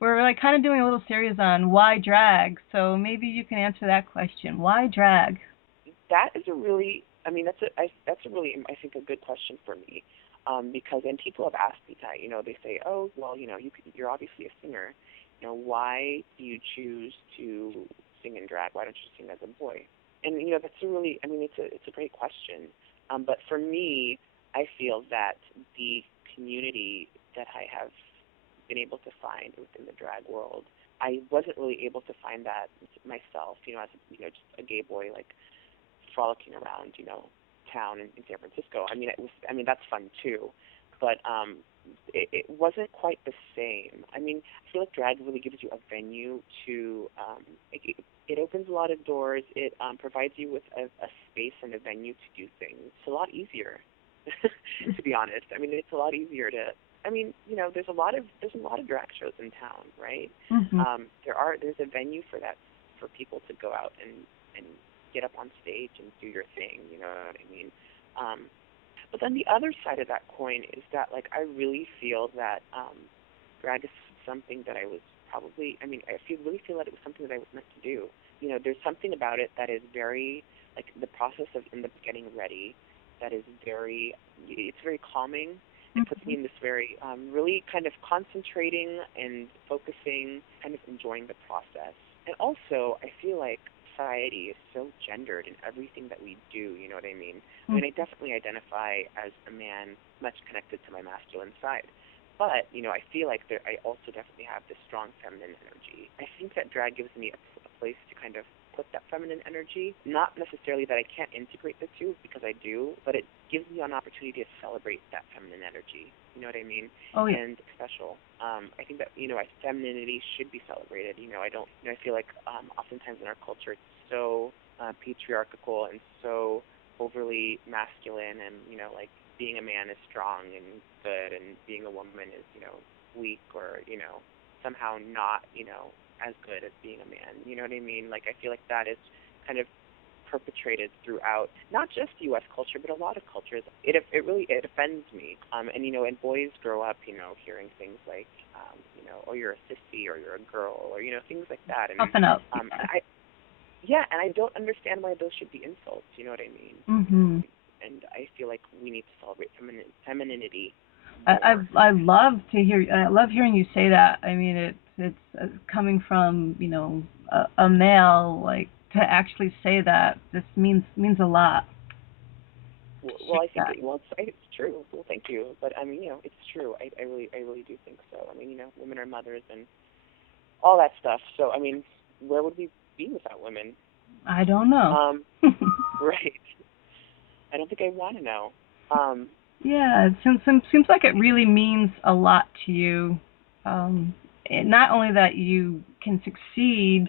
we're like kind of doing a little series on why drag. So maybe you can answer that question. Why drag? That is a really, I mean, that's a really, I think, a good question for me, because and people have asked me that. They say, oh, well, you're obviously a singer. Why do you choose to sing in drag? Why don't you sing as a boy? And that's a really, I mean, it's a great question. But for me, I feel that the community that I have been able to find within the drag world, I wasn't really able to find that myself. As just a gay boy, like frolicking around, town in San Francisco. I mean, that's fun too, but it wasn't quite the same. I mean, I feel like drag really gives you a venue to, it opens a lot of doors. It provides you with a space and a venue to do things. It's a lot easier, to be honest. I mean, it's a lot easier to. I mean, there's a lot of drag shows in town, right? Mm-hmm. There's a venue for that, for people to go out and get up on stage and do your thing. You know what I mean? But then the other side of that coin is that, like, I really feel that drag is something that I was probably. I mean, really feel that it was something that I was meant to do. There's something about it that is very, like, the process of in the getting ready. That is very. It's very calming. It puts me in this very, really kind of concentrating and focusing, kind of enjoying the process. And also, I feel like society is so gendered in everything that we do, you know what I mean? I mean, I definitely identify as a man, much connected to my masculine side. But, I feel like I also definitely have this strong feminine energy. I think that drag gives me a place to kind of put that feminine energy. Not necessarily that I can't integrate the two, because I do, but it gives me an opportunity to celebrate that feminine energy. You know what I mean? Oh yeah. And special. I think that femininity should be celebrated. I don't. I feel like oftentimes in our culture it's so patriarchal and so overly masculine, and like being a man is strong and good, and being a woman is weak, or somehow not as good as being a man. You know what I mean? Like, I feel like that is kind of perpetrated throughout not just U.S. culture, but a lot of cultures. It offends me. And boys grow up, hearing things like, oh, you're a sissy, or you're a girl, or things like that. And Toughen up. and I don't understand why those should be insults. You know what I mean? Mm-hmm. And I feel like we need to celebrate femininity I more. I love to hear. I love hearing you say that. I mean, it's coming from a male, like, to actually say that. This means a lot. Well, Share I think that. it's true. Well, thank you, but I mean, it's true. I really do think so. I mean, women are mothers and all that stuff. So, I mean, where would we be without women? I don't know. Um, right. I don't think I want to know. Um, Yeah, it seems like it really means a lot to you. Not only that you can succeed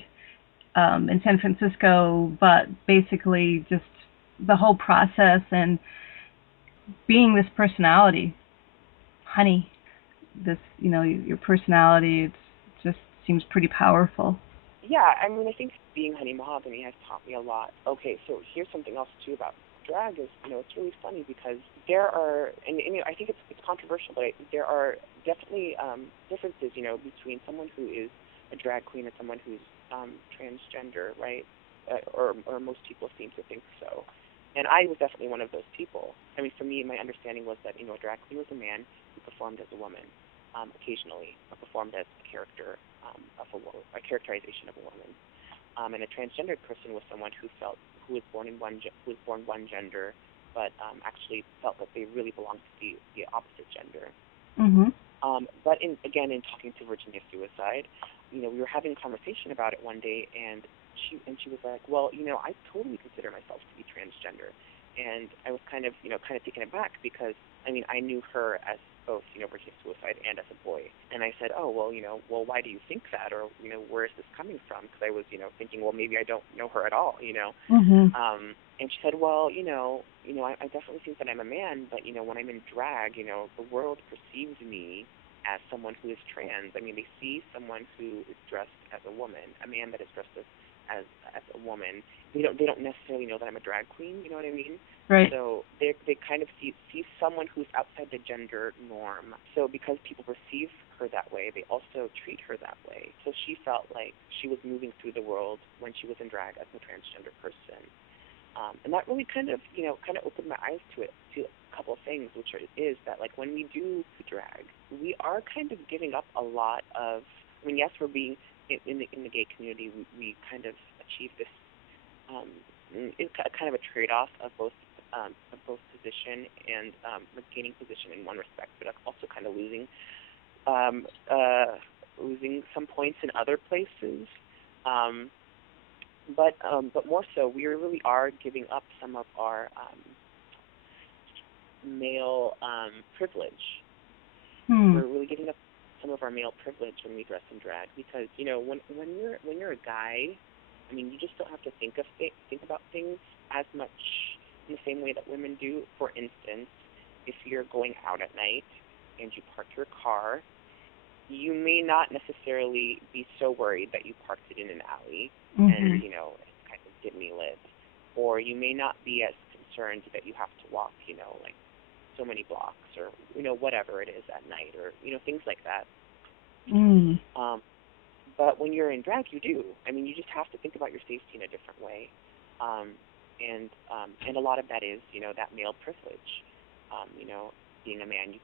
in San Francisco, but basically just the whole process and being this personality, honey. This, your personality. It just seems pretty powerful. yeah, I mean, I think being Honey Mahogany has taught me a lot. Okay, so here's something else too about drag is, it's really funny because there are, and I think it's controversial, but there are definitely differences, between someone who is a drag queen and someone who's transgender, right? Or most people seem to think so. And I was definitely one of those people. I mean, for me, my understanding was that, a drag queen was a man who performed as a woman, occasionally, or performed as a character a characterization of a woman. And a transgendered person was someone who was born one gender, but actually felt that they really belonged to the opposite gender. Mhm. But in talking to Virginia Suicide, we were having a conversation about it one day, and she was like, well, I totally consider myself to be transgender, and I was kind of taken aback because I mean I knew her as both Virginia Suicide and as a boy, and I said, oh well, why do you think that, or where is this coming from? Because I was thinking, well, maybe I don't know her at all. Mhm. And she said, well, I definitely think that I'm a man, but when I'm in drag, the world perceives me as someone who is trans. I mean, they see someone who is dressed as a woman, a man that is dressed as as a woman, they don't necessarily know that I'm a drag queen. You know what I mean? Right. So they kind of see someone who's outside the gender norm. So because people perceive her that way, they also treat her that way. So she felt like she was moving through the world when she was in drag as a transgender person. And that really kind of opened my eyes to a couple of things, which is that like when we do drag, we are kind of giving up a lot of. I mean, yes, we're being in the gay community, we kind of achieve this. It's kind of a trade-off of both position and gaining position in one respect, but also kind of um, losing some points in other places. Um, but more so, we really are giving up some of our male privilege. Hmm. We're really giving up some of our male privilege when we dress in drag because when you're a guy, I mean, you just don't have to think about things as much in the same way that women do. For instance, if you're going out at night and you park your car, you may not necessarily be so worried that you parked it in an alley and, Mhm. it's kind of dimly lit. Or you may not be as concerned that you have to walk, like so many blocks or, whatever it is at night or, things like that. Mm. Um, but when you're in drag, you do. I mean, you just have to think about your safety in a different way. And a lot of that is, that male privilege. Being a man,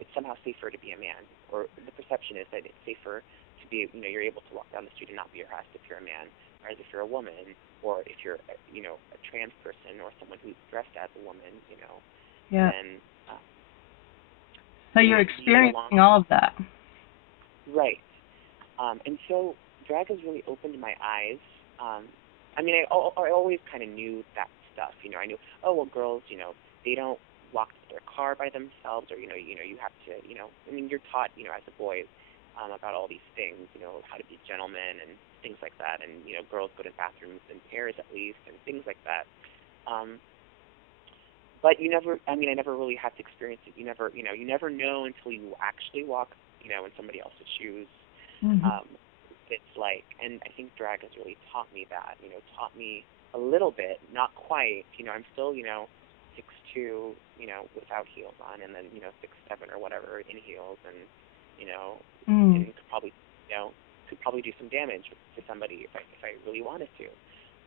it's somehow safer to be a man, or the perception is that it's safer to be, you're able to walk down the street and not be harassed if you're a man, whereas if you're a woman, or if you're, a trans person or someone who's dressed as a woman, Yeah. then So you're you no longer experiencing all of that. right. And so drag has really opened my eyes. I mean, I always kind of knew that stuff. I knew, oh, well, girls, they don't walk to their car by themselves, or you have to, I mean, you're taught, as a boy, about all these things, how to be gentlemen and things like that, and girls go to bathrooms in pairs at least, and things like that. Um, but I never really had to experience it. You never know until you actually walk, in somebody else's shoes. Mhm. Um, it's like, and I think drag has really taught me that, taught me a little bit, not quite, I'm still, 6'2", without heels on, and then, 6'7" or whatever in heels, and, you know, Mm. and could probably do some damage to somebody if I really wanted to.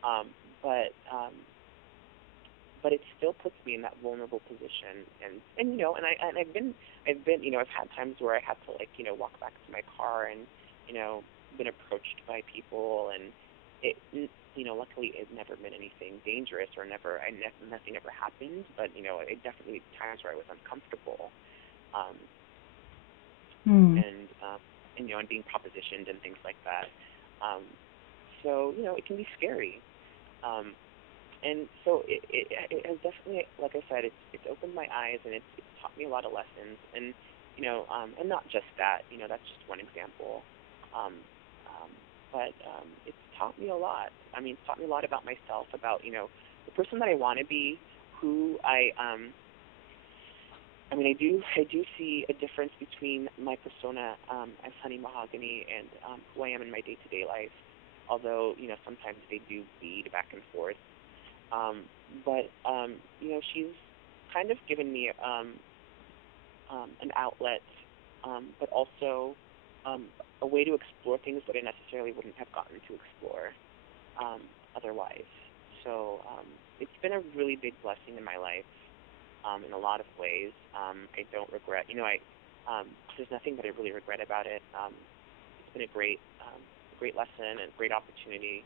Um, but, um, but it still puts me in that vulnerable position, and I've been, I've had times where I had to like, walk back to my car and, been approached by people, and luckily it never been anything dangerous or nothing ever happened, but it definitely times where I was uncomfortable, um, Mm. and being propositioned and things like that. Um, so it can be scary. Um, and so it has definitely, like I said, it's opened my eyes, and it's taught me a lot of lessons, and not just that, that's just one example, um, um, but it's taught me a lot. I mean, it's taught me a lot about myself, about the person that I want to be, who I mean, I do see a difference between my persona as Honey Mahogany and who I am in my day-to-day life, although sometimes they do bleed back and forth. Um, but she's kind of given me an outlet, but also um, a way to explore things that I necessarily wouldn't have gotten to explore otherwise. So it's been a really big blessing in my life in a lot of ways. I don't regret. There's nothing that I really regret about it. It's been a great lesson and great opportunity.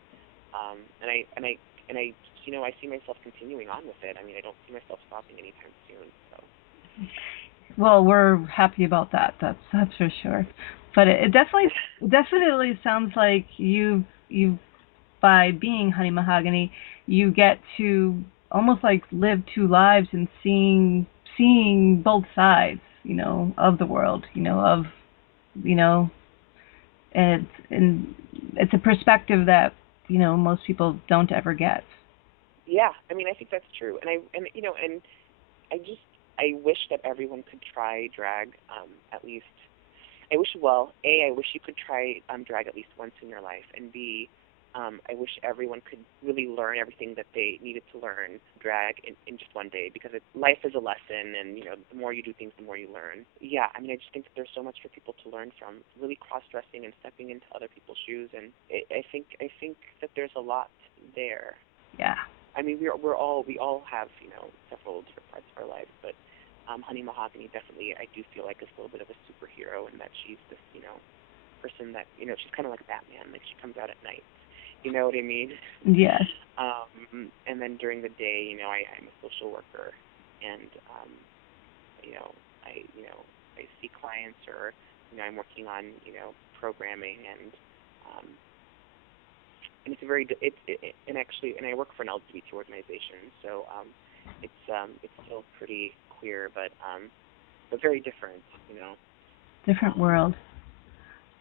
And I see myself continuing on with it. I mean, I don't see myself stopping anytime soon. So. Well, we're happy about that. That's for sure. But it definitely sounds like you by being Honey Mahogany, you get to almost like live two lives and seeing both sides, of the world, you know, and it's a perspective that most people don't ever get. Yeah, I mean, I think that's true, and I wish that everyone could try drag at least. I wish you could try drag at least once in your life, and B, I wish everyone could really learn everything that they needed to learn drag in just one day, because life is a lesson, and the more you do things, the more you learn. Yeah, I mean, I just think that there's so much for people to learn from, really cross-dressing and stepping into other people's shoes, and I think that there's a lot there. Yeah. I mean, we all have several different parts of our lives, but Honey Mahogany definitely, I do feel like, is a little bit of a superhero in that she's this person that she's kind of like Batman, like she comes out at night. You know what I mean? Yes. And then during the day, I'm a social worker, and I see clients, or I'm working on programming, and it's a very and actually, and I work for an LGBT organization, so it's still pretty queer, but very different. Different world.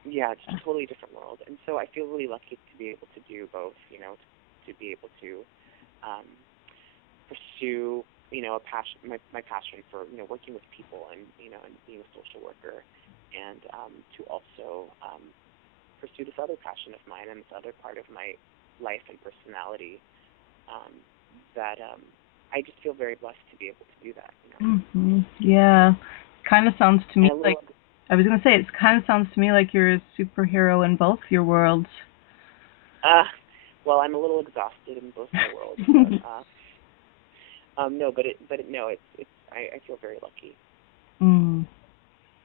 Yeah, it's a totally different world, and so I feel really lucky to be able to do both. To be able to pursue a passion, my passion for working with people, and and being a social worker, and to also pursue this other passion of mine, and this other part of my life and personality, that I just feel very blessed to be able to do that. Yeah. Kind of sounds to me And like, I was going to say, it kind of sounds to me like you're a superhero in both your worlds. Well, I'm a little exhausted in both my worlds, but no, but no, it's I feel very lucky.